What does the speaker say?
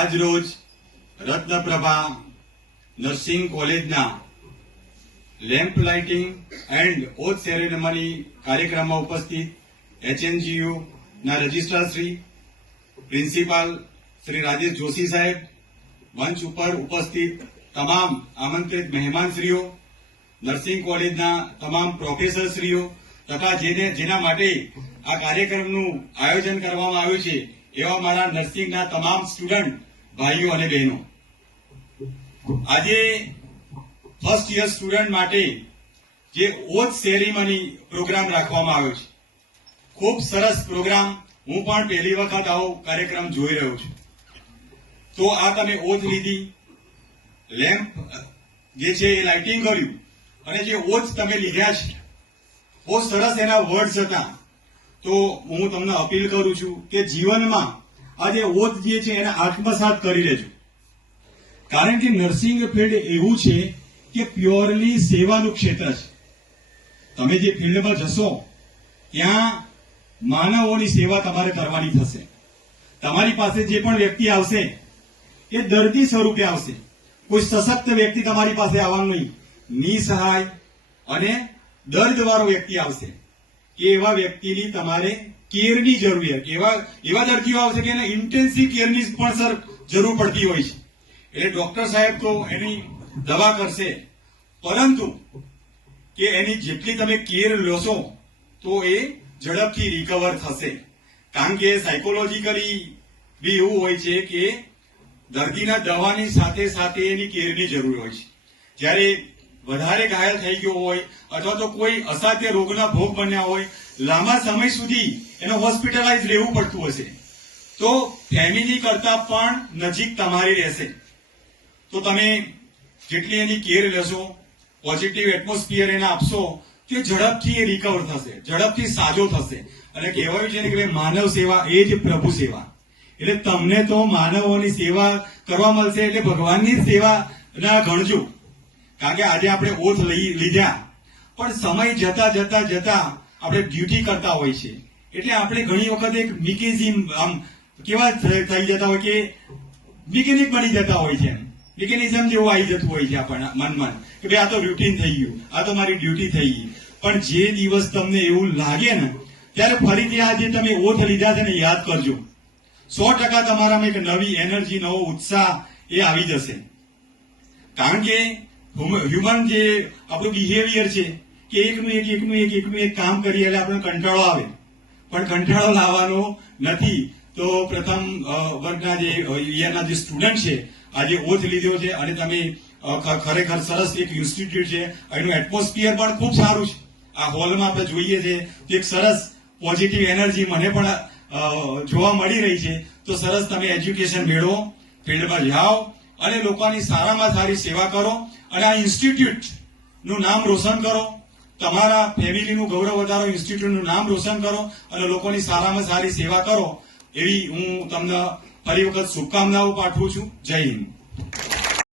આજ રોજ રત્નપ્રભા નર્સિંગ કોલેજના lamp lighting and oath ceremony કાર્યક્રમમાં ઉપસ્થિત એચએનજીયુના રજિસ્ટ્રાર શ્રી પ્રિન્સિપાલ શ્રી રાજેશ જોશી સાહેબ, મંચ ઉપર ઉપસ્થિત તમામ આમંત્રિત મહેમાનશ્રીઓ, નર્સિંગ કોલેજના તમામ પ્રોફેસરશ્રીઓ તથા જેને જેના માટે આ કાર્યક્રમનું આયોજન કરવામાં આવ્યું છે એવા મારા નર્સિંગના તમામ સ્ટુડન્ટ ભાઈઓ અને બહેનો. આજે ફર્સ્ટ યર સ્ટુડન્ટ માટે જે ઓજ સેરેમની પ્રોગ્રામ રાખવામાં આવ્યો છે. ખૂબ સરસ પ્રોગ્રામ હું પણ પહેલી વખત આવો કાર્યક્રમ જોઈ રહ્યો છું. તો આ તમે ઓજ લીધી, લેમ્પ, જે છે એ લાઇટિંગ કર્યું, અને જે ઓજ તમે લીધા છે, બહુ સરસ એના વર્ડ્સ હતા. તો હું તમને અપીલ કરું છું કે જીવનમાં આ જે ઓથ જે છે એને આત્મસાત કરી લેજો. કારણ કે નર્સિંગ ફિલ્ડ એવું છે કે પ્યોરલી સેવાનું ક્ષેત્ર છે. તમે જે ફિલ્ડમાં જશો, ત્યાં માનવોની સેવા તમારે કરવાની થશે. તમારી પાસે જે પણ વ્યક્તિ આવશે, એ દર્દી સ્વરૂપે આવશે. કોઈ સશક્ત વ્યક્તિ તમારી પાસે આવવાનું નહીં. નિસહાય અને દર્દવાળો વ્યક્તિ આવશે. કે એવા વ્યક્તિની તમારે કેરની જરૂરિયાત એવા એવા દર્દીઓ આવશે કે એને ઇન્ટેન્સિવ કેરની પણ સર જરૂર પડતી હોય છે. એટલે ડોક્ટર સાહેબ તો એની દવા કરશે. પરંતુ કે એની જેટલી તમે કેર લેશો, તો એ ઝડપથી રિકવર થશે. કારણ કે સાયકોલોજીકલી બી એવું હોય છે કે દર્દીના દવાની સાથે સાથે એની કેરની જરૂર હોય છે. જ્યારે વધારે ઘાયલ થઈ ગયો હોય અથવા તો કોઈ અસાધ્ય રોગના ભોગ બન્યા હોય, લાંબા સમય સુધી એને હોસ્પિટલાઇઝ રહેવું પડતું હશે. તો ફેમિલી કરતા પણ નજીક તમારી રહેશે. તો તમે જેટલી એની કેર લેશો પોઝિટિવ એટમોસ્ફિયર એને આપશો, તે ઝડપથી એ રિકવર થશે, ઝડપથી સાજો થશે. અને કહેવાયું છે ને કે માનવ સેવા એ જ પ્રભુ સેવા. એટલે તમને તો માનવોની સેવા કરવા મળશે, એટલે ભગવાનની સેવા ના ગણજો. કારણ કે આજે આપણે ઓથ લીધા. પણ સમય જતા જતા જતા આપણે ડ્યુટી કરતા હોય છે. એટલે આપણે ઘણી વખત એક મિકેઝિમ આમ કેવા થઈ જતા હોય કે મિકેનિક બની જતા હોય છે. મિકેનિઝમ જેવું આવી જતું હોય છે આપણને મનમાં કે ભાઈ આ તો રૂટીન થઈ ગયું. આ તો મારી ડ્યુટી થઈ ગઈ. પણ જે દિવસ તમને એવું લાગે ને, ત્યારે ફરીથી આ જે તમે ઓથ લીધા છે ને, યાદ કરજો. સો ટકા તમારામાં એક નવી એનર્જી નવો ઉત્સાહ એ આવી જશે. કારણ કે હ્યુમન જે આપણું બિહેવિયર છે, કે એકનું એક એકનું એક એકનું એક કામ કરીએ એટલે આપણને કંટાળો આવે. પણ કંટાળો લાવવાનો નથી. તો પ્રથમ વર્ગના જે યરના જે સ્ટુડન્ટ છે, આજે ઓથ લીધો છે અને તમે ખરેખર સરસ એક ઇન્સ્ટિટ્યૂટ છે. એનું એટમોસ્ફિયર પણ ખૂબ સારું છે. આ હોલમાં આપણે જોઈએ છે, તો એક સરસ પોઝિટિવ એનર્જી મને પણ જોવા મળી રહી છે. તો સરસ તમે એજ્યુકેશન મેળવો, ફિલ્ડમાં જાઓ અને લોકોની સારામાં સારી સેવા કરો અને આ ઇન્સ્ટિટ્યૂટનું નામ રોશન કરો. તમારા ફેમિલીનું ગૌરવ વધારો ઇન્સ્ટિટ્યૂટનું નામ રોશન કરો અને લોકોની સારામાં સારી સેવા કરો. એવી હું તમને ફરી વખત શુભકામનાઓ પાઠવું છું. જય હિન્દ.